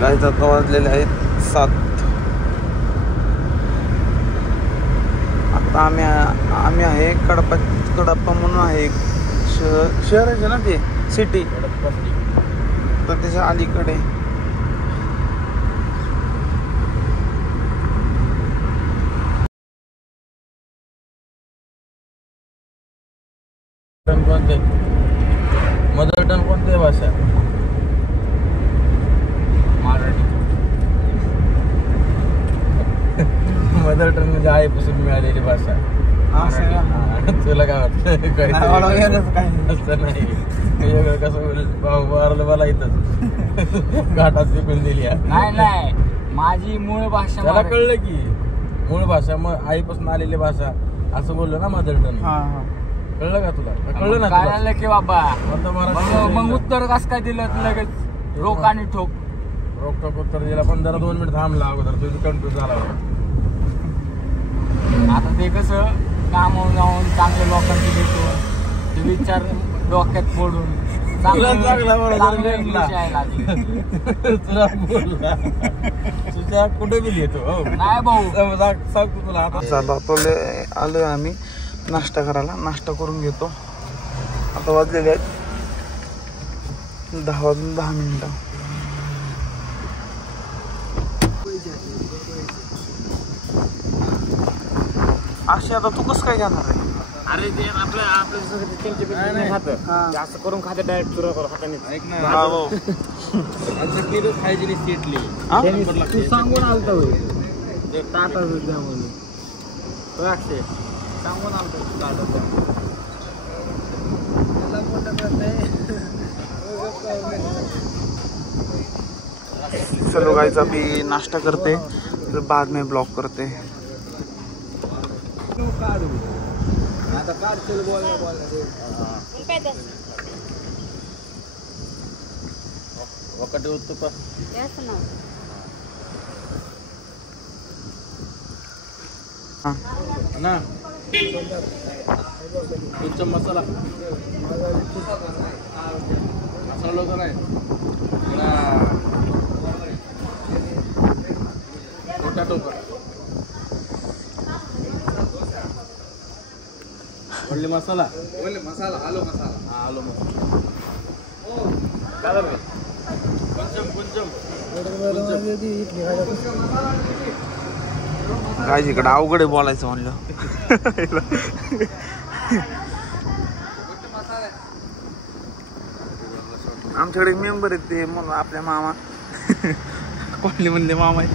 Guys आता वाजलेले आहेत 7. आता आम्ही आहे कडप्पा म्हणून आहे एक शहर आहे ना ते सिटी, तर त्याच्या अलीकडे मदर टंग कोणती भाषा? मराठी. मदर टंग म्हणजे आईपासून मिळालेली भाषा. तुला काय वाटतं? काही असं नाही, वेगळं कसं होईल? भाऊ मला इथंच घाटात विकून दिली. नाही, माझी मूळ भाषा. मला कळलं की मूळ भाषा, मग आईपासून आलेली भाषा असं बोललो ना मदर टंग. कळलं का तुला? कळलं ना? कळलं की बाबा. मग उत्तर कसं काय दिलं लगेच? रोक आणि ठोक. रोक टोक उत्तर दिला, पण जरा 2 मिनिट थांबला अगोदर, तुझी कन्फ्युज झाला. आता ते कसं कामावर जाऊन चांगल्या लोकांची भेटून ते विचार डोक्यात फोडून तुला बोलला तुझ्या कुठे बी घेतो. नाही भाऊ, सांगतो तुला. आता आलोय आम्ही नाश्ता करायला. नाश्ता करून घेतो. आता वाजलेले आहेत 10 वाजून 10 मिनिटं. अशी आता तू कसं काय घेणार आहे? अरे ते आपल्या जास्त करून खाते डायरेक्ट चुरा करून हाताने. ऐक ना, हायजिनिक सीटली तू सांगून आलतो टाटा द्या म्हणून. सांगून आलतो टाटा. चलो गाइस, अभी नाश्ता करते फिर बाद में ब्लॉग करते. ఒకటి ఉత్తుకో అన్నా, కొంచెం మసాలా మసాలా పొటాటో ಒಳ್ಳೆ ಮಸಾಲ, ಆಲೂ ಮಸಾಲ काय इकडं अवघड आहे बोलायचं म्हणलं. आमच्याकडे मेंबर आहेत ते म्हणून आपल्या मामा कॉलनी मधले मामा आहेत.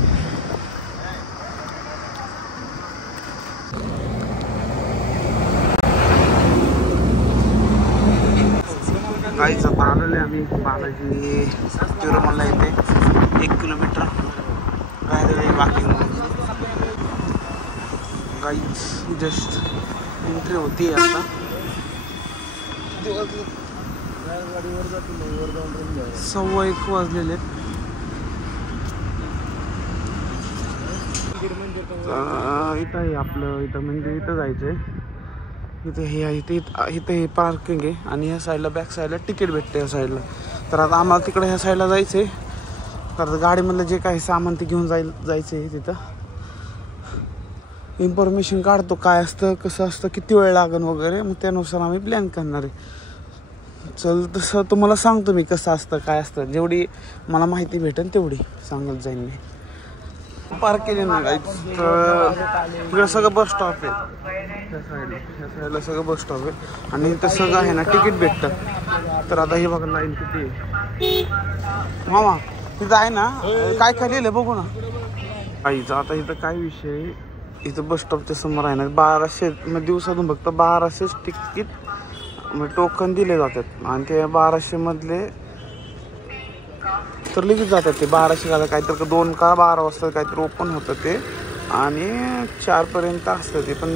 गाईच आता आलेले आम्ही बालाजी तिरुमला येते. 1 किलोमीटर राहिले बाकी. गाईच जस्ट एंट्री होती आता. 1:15 वाजलेले. इथं आहे आपलं, इथं म्हणजे इथं जायचंय. इथे हे आहे, इथे हे पार्किंग आहे आणि ह्या साईडला बॅक साईडला तिकीट भेटते ह्या साईडला. तर आता आम्हाला तिकडे ह्या साईडला जायचं आहे. तर गाडीमधलं जे काही सामान ते घेऊन जायचं आहे. तिथं इन्फॉर्मेशन काढतो काय असतं, कसं असतं, किती वेळ लागेल वगैरे. मग त्यानुसार आम्ही प्लॅन करणार आहे. चल तसं तुम्हाला सांगतो मी कसं असतं काय असतं. जेवढी मला माहिती भेटेल तेवढी सांगत जाईन मी. पार्क केले ना गाईच. तर इकडं सगळं बस स्टॉप आहे. ह्या साईडला सगळं बस स्टॉप आहे आणि इथं सगळं आहे ना तिकीट भेटतं. तर आता हे बघा लाईन किती आहे मामा. तिथं आहे ना काय काय लिहिलं बघू ना काहीचं. आता इथं काय विषय, इथं बस स्टॉपच्या समोर आहे ना 1200 म्हणजे दिवसातून फक्त 1200 तिकीट म्हणजे टोकन दिले जातात. आणि ते 1200 मधले तर लगेच जातात. ते 1200 झालं काहीतरी 2 का 12 वाजता काहीतरी ओपन होतं ते आणि 4 पर्यंत असतं ते. पण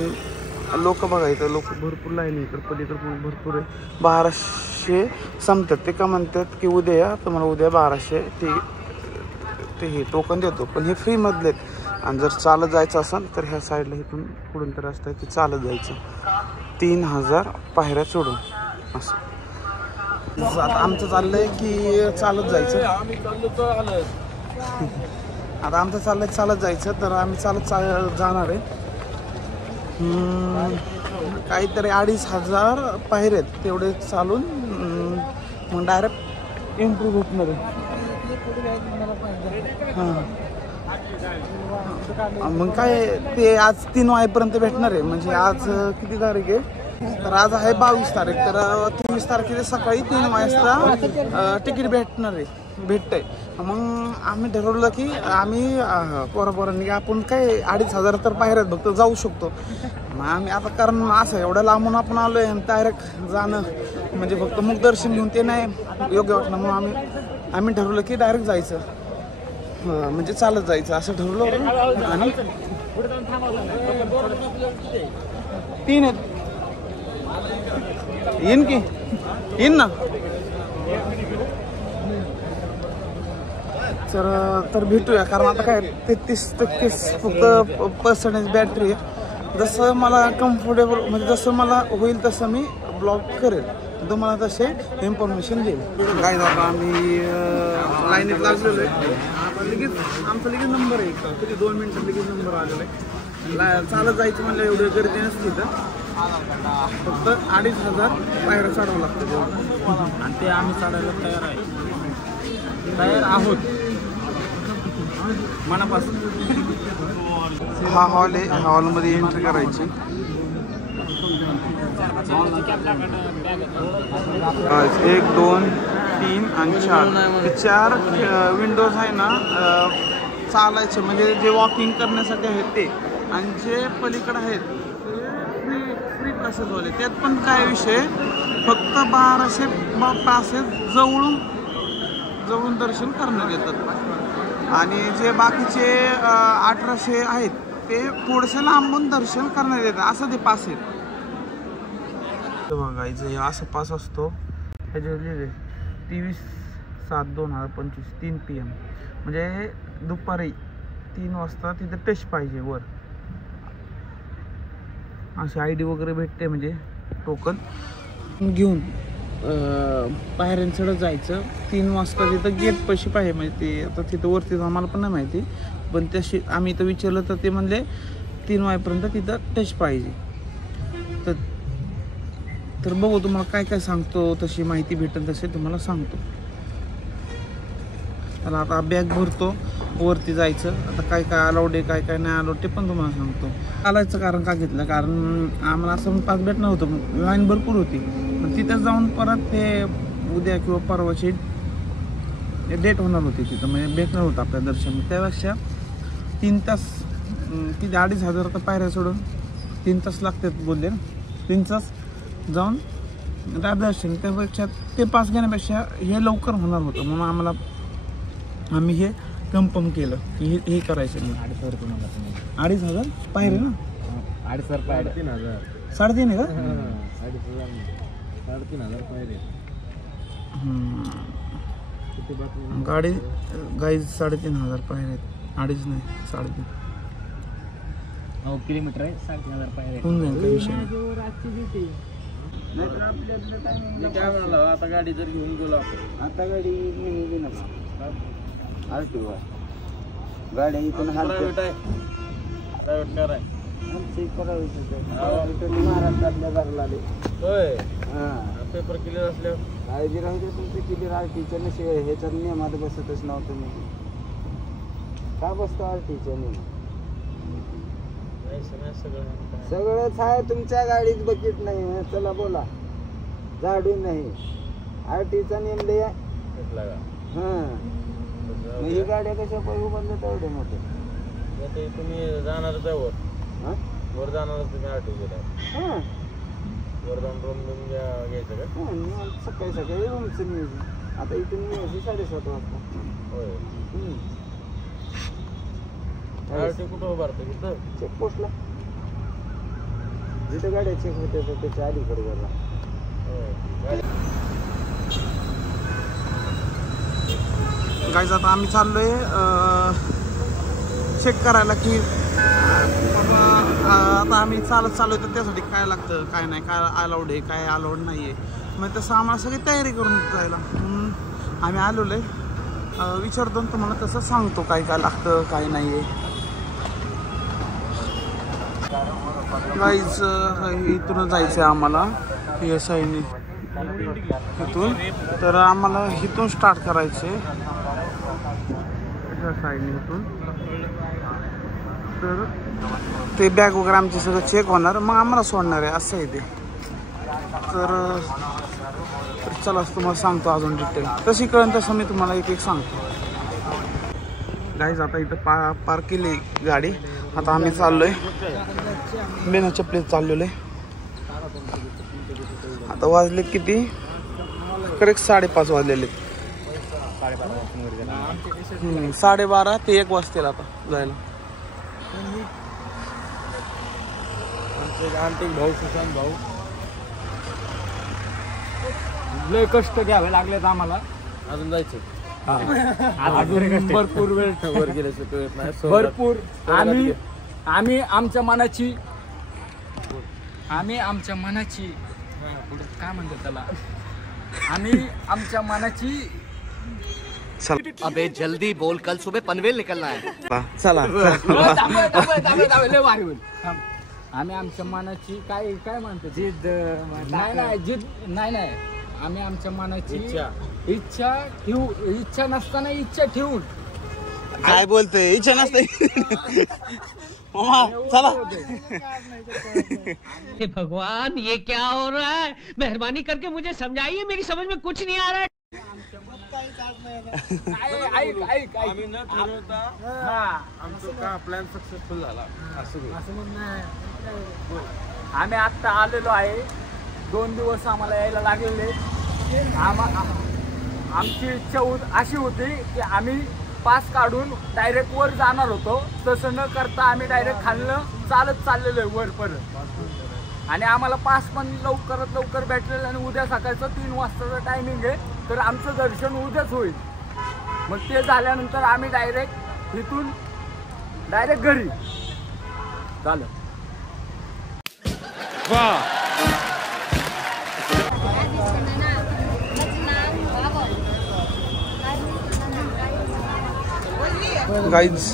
लोक बघा इथं लोक भरपूर लाईन इकडं पलीकडे भरपूर आहे. 1200 संपतात. ते का म्हणतात की उद्या या तुम्हाला उद्या 1200 ते हे टोकन देतो. पण हे फ्रीमधले आहेत. आणि जर चालत जायचं असेल तर ह्या साईडला इथून पुढून तर रस्ता आहे ते चालत जायचं 3000 पायऱ्या चढून असं. आता आमचं चाललंय की चालत जायचं. आम्ही चाललो तर आलं आता आमचं चाललंय चालत जायचं, तर आम्ही चालत जाणार आहे. काहीतरी 2500 पायऱ्या आहेत, तेवढे चालून मग डायरेक्ट इम्प्रूव्ह भेटणार आहे. हां मग काय ते आज 3 वाजेपर्यंत भेटणार आहे. म्हणजे आज किती तारीख आहे, तर आज आहे 22 तारीख. तर 23 तारखेला सकाळी 3 वाजता तिकीट भेटतंय. मग आम्ही ठरवलं की आम्ही पोरापोरांनी आपण काय 2500 तर पायऱ्यात फक्त जाऊ शकतो. मग आम्ही आता कारण असं एवढं लांबून आपण आलोय आणि डायरेक्ट जाणं म्हणजे फक्त मुख दर्शन घेऊन ते नाही योग्य वाटलं. म्हणून आम्ही ठरवलं की डायरेक्ट जायचं, म्हणजे चालत जायचं असं ठरवलं. आणि 3 आहेत, येईन ना. तर भेटूया, कारण आता काय 33% फक्त पर्सेंटेज बॅटरी आहे. जसं मला कम्फर्टेबल म्हणजे जसं मला होईल तसं मी ब्लॉग करेल, तुम्हाला तसे इन्फॉर्मेशन देईल. काय झालं आम्ही लाईनीत लागलेलो आहे. आमचा लगेच नंबर आहे, किती 2 मिनिटात लगेच नंबर आलेला आहे. चालत जायचं म्हणलं एवढं गर्दी नसते तर फक्त 2500 पायऱ्या चढावं लागतं. आणि ते आम्ही चढायला तयार आहोत मनापासून. हा हॉल आहे, ह्या हॉलमध्ये एंट्री करायची. 1 2 3 आणि 4 विंडोज आहे ना चालायचे, म्हणजे जे वॉकिंग करण्यासाठी आहेत ते, आणि जे पलीकडे आहेत ते फ्री पासेसवाले. त्यात पण काय विषय, फक्त 1200 पासेस जवळून दर्शन करण्यात येतात, आणि जे बाकीचे 1800 आहेत ते थोडेसे लांबून दर्शन करण्यात येतात. असं ते पास आहेत. बघायचं हे असं पास असतो, ह्याच्यावर लिहिले 23/7/2025 3 PM, म्हणजे दुपारी 3 वाजता तिथं टच पाहिजे वर. अशी ID वगैरे भेटते, म्हणजे टोकन घेऊन पायऱ्यां चढत जायचं. 3 वाजता तिथं गेट पैसे पाहिजे, म्हणजे ते आता तिथं वरती आम्हाला पण नाही माहिती, पण तशी आम्ही इथं विचारलं तर ते म्हणले 3 वाजेपर्यंत तिथं टच पाहिजे. तर बघू तुम्हाला काय काय सांगतो, तशी माहिती भेटेल तसे तुम्हाला सांगतो. त्याला आता बॅग भरतो, वरती जायचं. आता काय काय अलाउड आहे काय काय नाही अलाउड ते पण तुम्हाला सांगतो. चालायचं कारण का घेतलं, कारण आम्हाला असं पास भेटणं होतं, लाईन भरपूर होती. पण तिथं जाऊन परत ते उद्या किंवा परवाची डेट होणार होती तिथं, म्हणजे भेटणार होतं आपल्या दर्शन. त्यापेक्षा 3 तास किती 2500 का पायऱ्या सोडून 3 तास लागतात बोलले ना, 3 तास जाऊन दर्शन. त्यापेक्षा ते पास घेण्यापेक्षा हे लवकर होणार होतं, म्हणून आम्ही हे कन्फर्म केलं की हे करायचं. 2500 पायरे ना, 2500 पायरे 3000 3.5 आहे का? 3.500 पायरे. गाडी 3.500 पायरे आहेत, 2.5 नाही 3.5 किलोमीटर आहे, 3.500 पायऱ्या होऊन जाईल काही विषय नाही. काय म्हणाला आता गाडी जर घेऊन गेलो आपण, आता गाडी निघली ना RTO गाड्या इथून प्रायव्हेट आहे, प्रायव्हेट कार आहे. महाराष्ट्रातल्या घरला आले. होय, हां पेपर क्लिअर असल्यावर काळजी राहू दे तुमची क्लिअर. RTच्या नशिवाय ह्याच्यात नियमात बसतच नव्हतं. म्हणजे का बसतो RTच्या नियम? सगळंच आहे तुमच्या गाडीत, बकेट नाही. चला बोला, झाडून नाही. RTचा नियम लय. हां मग ही गाड्या कशा पैसे बनले तेवढे मोठे. तुम्ही जाणारच आहे वर, वर जाणारच तुम्ही RTO गेला. हां वर जाऊन रूम घ्यायचं का? सकाळी सकाळी रूमचं नियोजन. आता इथून निघायची 7:30 वाजता. होय. RTO कुठं उभारतं? तिथं चेकपोस्टला जिथं गाड्या चेक होते तर त्याच्या अलीकडे गेला. गाईज आता आम्ही चाललोय चेक करायला की आता आम्ही चाललोय तर त्यासाठी काय लागतं काय नाही, काय अलाउड आहे काय अलाउड नाही आहे. मग तसं आम्हाला सगळी तयारी करून जायला म्हणून आम्ही आलेलो आहे. विचारतो तुम्हाला तसं सांगतो काय काय लागतं काय नाही आहे. गाईज इथून जायचं आहे आम्हाला PSI इथून. तर आम्हाला इथून स्टार्ट करायचे ह्या साईडने इथून. तर ते बॅग वगैरे आमचे सगळं चेक होणार मग आम्हाला सोडणार आहे असं आहे ते. तर चला तुम्हाला सांगतो अजून डिटेल तशी कळेल तसं मी तुम्हाला एक एक सांगतो. गाईज आता इथं पार्क केली गाडी. आता आम्ही चाललोय बिना चपलीत चाललेलो आहे. आता वाजले किती करेक्ट 5:30 वाजलेले. 12:30 ते 1 वाजतील आता जायला. आंटिक भाऊ सुशांत भाऊ लय कष्ट घ्यावे लागलेत आम्हाला. अजून जायचं अजून भरपूर वेळ वर गेल्याचं कळत नाही. भरपूर आम्ही आमच्या मनाची काय म्हणतात त्याला आम्ही आमच्या मनाची. अबे जल्दी बोल, कल सुबह पनवेल निकलना है. चला आम्ही आमच्या मनाची काय काय म्हणतो जिद्द नाही जिद्द नाही आम्ही आमच्या मनाची इच्छा नसताना इच्छा ठेवून. काय बोलतोय इच्छा नसते. चला हे भगवान ये क्या हो रहा है, मेहरबानी करके मुझे समझाइए, मेरी समझ में कुछ नहीं आ रहा है. ऐक आम्ही न ठरवता आमचा का प्लॅन सक्सेसफुल झाला असं म्हणणं आहे. आम्ही आत्ता आलेलो आहे. 2 दिवस आम्हाला यायला लागलेले. आमची इच्छा अशी होती की आम्ही पास काढून डायरेक्ट वर जाणार होतो. तसं न करता आम्ही डायरेक्ट खाल्लं चालत चाललेलो आहे वर परत. आणि आम्हाला पास पण लवकरात लवकर भेटलेलं आणि उद्या सकाळचं 3 वाजताचं टायमिंग आहे. तर आमचं दर्शन उद्याच होईल. मग ते झाल्यानंतर आम्ही डायरेक्ट इथून डायरेक्ट घरी झालं. गाईज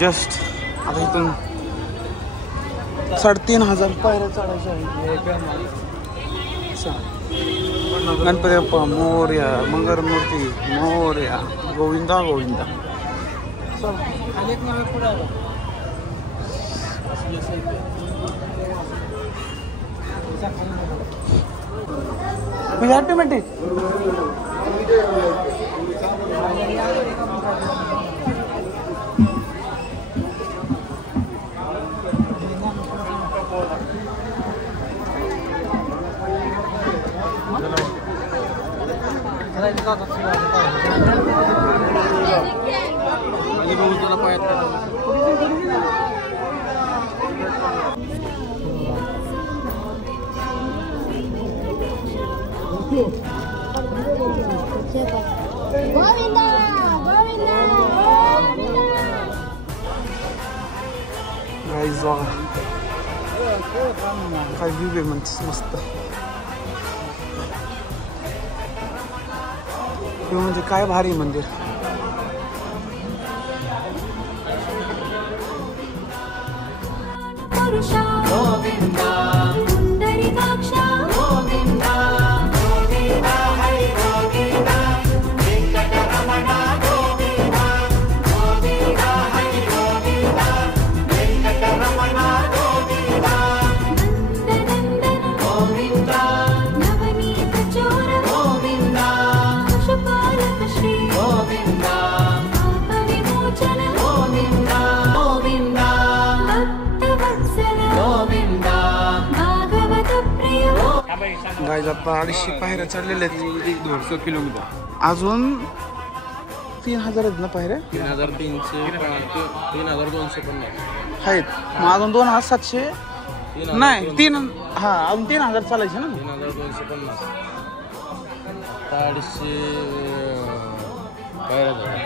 जस्ट आता इथून 3,500 पायऱ्या चढायच्या आहेत. गणपती बाप्पा मोरया, मंगलमूर्ती मोरया, गोविंदा गोविंदा. म्हणजे ऑटोमॅटिक गोविंदा गोविंदा गाईज बघा काय व्ह्यू आहे म्हणजे मस्त. हे म्हणजे काय भारी मंदिर. गोविंदा पुंडरीकाक्षा गोविंदा गोविंदा हरि गोविंदा वेंकटरमण गोविंदा गोविंदा हरि गोविंदा वेंकटरमण गोविंदा नंदनंदन गोविंदा नवनीत चोर गोविंदा पशुपालक श्री गोविंदा पापविमोचन गोविंदा गोविंदा गाईज आता 250 पायऱ्या चढलेल्या आहेत. 150 किलोमीटर अजून 3,000 आहेत ना पायऱ्या. 3,250 आहेत. मग अजून 2,700 नाही 3 हा अजून 3,000 चालायचे ना. 3,250 250 पायऱ्या झाल्या.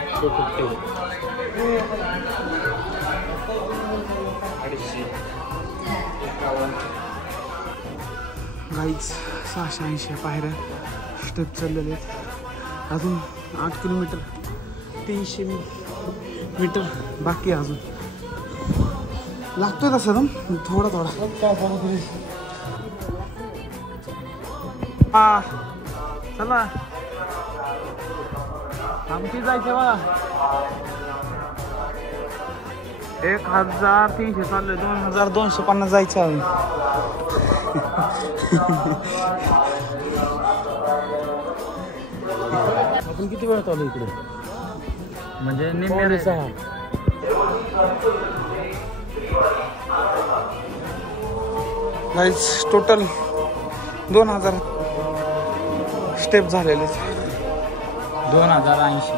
गाईज 680 पायऱ्या स्टेप चाललेले आहेत. अजून 8 किलोमीटर 300 मीटर बाकी आहे अजून. लागतोय तसं दम थोडा हा चला आमची जायचं बा. 1300 चाललंय 2250 जायचं अजून. आपण किती वेळ चालू इकडे म्हणजे निम्मे 6. गाईज टोटल 2000 स्टेप झालेले 2080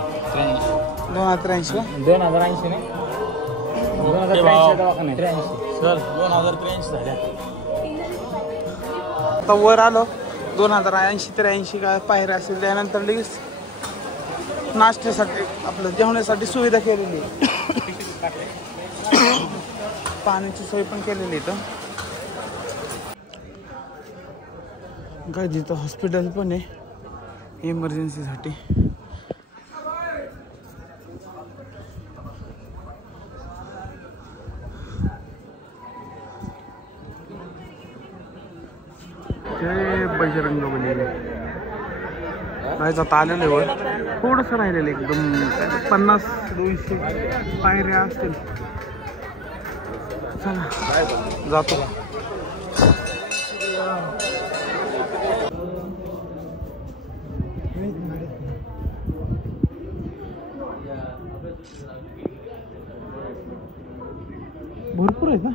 2083 2080 नाही 2083 चल 2083 झाल्या. आता वर आलो 2080-83 काय पायऱ्या असेल. त्यानंतर लगेच नाश्त्यासाठी आपलं जेवणासाठी सुविधा केलेली पाण्याची सोय पण केलेली इथं. काय जिथं हॉस्पिटल पण आहे इमर्जन्सीसाठी. जय बजरंग बली. आता आलेलं आहे वर थोडंसं राहिलेलं एकदम 50-200 पायऱ्या असतील. चला जातो. भरपूर आहेत ना.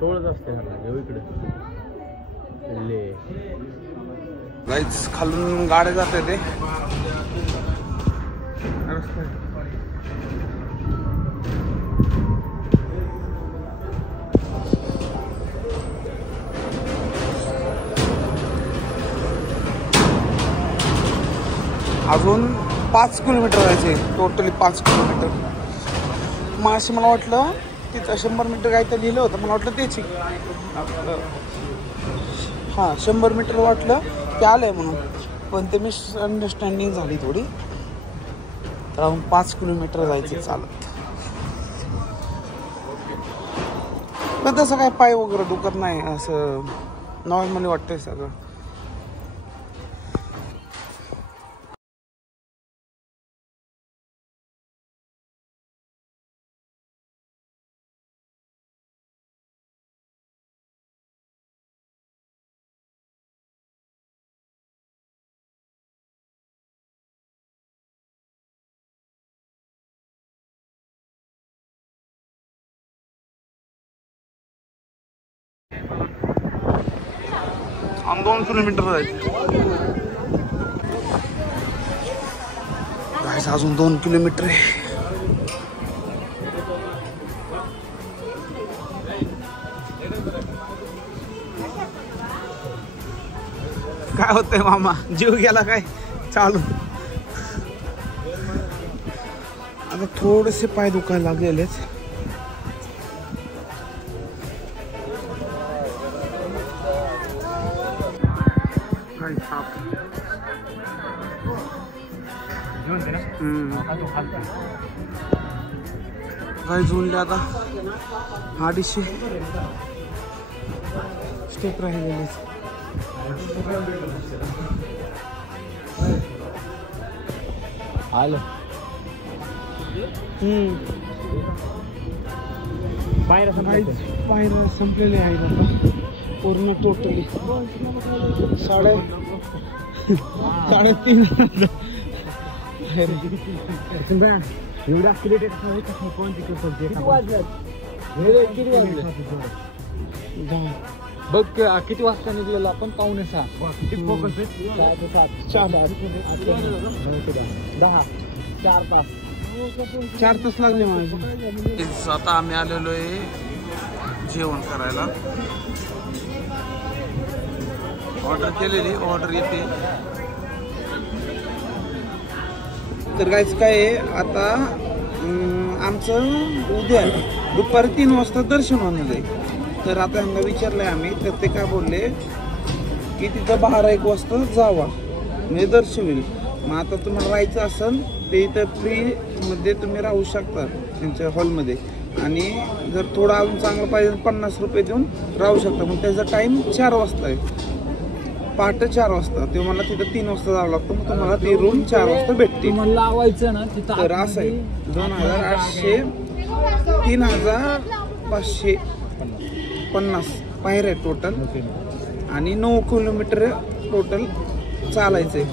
टोळच असते इकडे. गाईज खालून गाड्या जाते ते अजून 5 किलोमीटर जायचे टोटली 5 किलोमीटर. मग अशी मला वाटलं तिथं 100 मीटर काय तर लिहिलं होतं. मला वाटलं त्याची हां 100 मीटर वाटलं ते आलंय म्हणून. पण ते मिसअंडरस्टँडिंग झाली थोडी. तर अजून 5 किलोमीटर जायचे चालत. पण तसं काय पाय वगैरे दुखत नाही. असं नॉर्मली वाटतंय सगळं. आणि 2 किलोमीटर जायचं. अजून 2 किलोमीटर आहे. काय होतंय मामा जीव गेला काय चालू. आता थोडेसे पाय दुखायला लागलेलेच. काय झोनले आता 250 स्टेप राहिलेले. आलं पायऱ्या संपलेले आहेत आता पूर्ण टोटली 3.5 एवढा क्रिएटेड बघ किती वाजता निघलेलो आपण 5:45 फोकस 4 तास लागले माझे. आता आम्ही आलेलो आहे जेवण करायला. ऑर्डर केलेली ऑर्डर येते. तर गाईज काय आहे आता आमचं उद्या दुपारी 3 वाजता दर्शन होणार आहे. तर आता यांना विचारलंय आम्ही तर ते काय बोलले की तिथं 12-1 वाजता जावा म्हणजे दर्शन होईल. मग आता तुम्हाला राहायचं असेल ते इथं फ्रीमध्ये तुम्ही राहू शकता त्यांच्या हॉलमध्ये. आणि जर थोडं अजून चांगलं पाहिजे 50 रुपये देऊन राहू शकता. मग त्याचा टाईम 4 वाजता आहे, पहाटे 4 वाजता. ते मला तिथं 3 वाजता जावं लागतं. मग तुम्हाला ती रूम 4 वाजता भेटते. तुम्हाला लावायचं ना तिथं तर असं आहे 2800 3550 पायऱ्या टोटल आणि 9 किलोमीटर टोटल चालायचंय.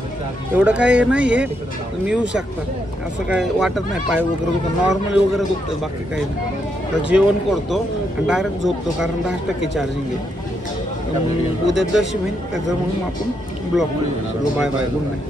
एवढं काय नाही आहे, तुम्ही येऊ शकता. असं काय वाटत नाही पाय वगैरे दुखतं, नॉर्मली वगैरे दुखतं, बाकी काही नाही. तर जेवण करतो आणि डायरेक्ट झोपतो, कारण 10% चार्जिंग आहे. उद्या दर्शन होईल त्याच्यामुळे आपण ब्लॉक करू. Bye bye, good night.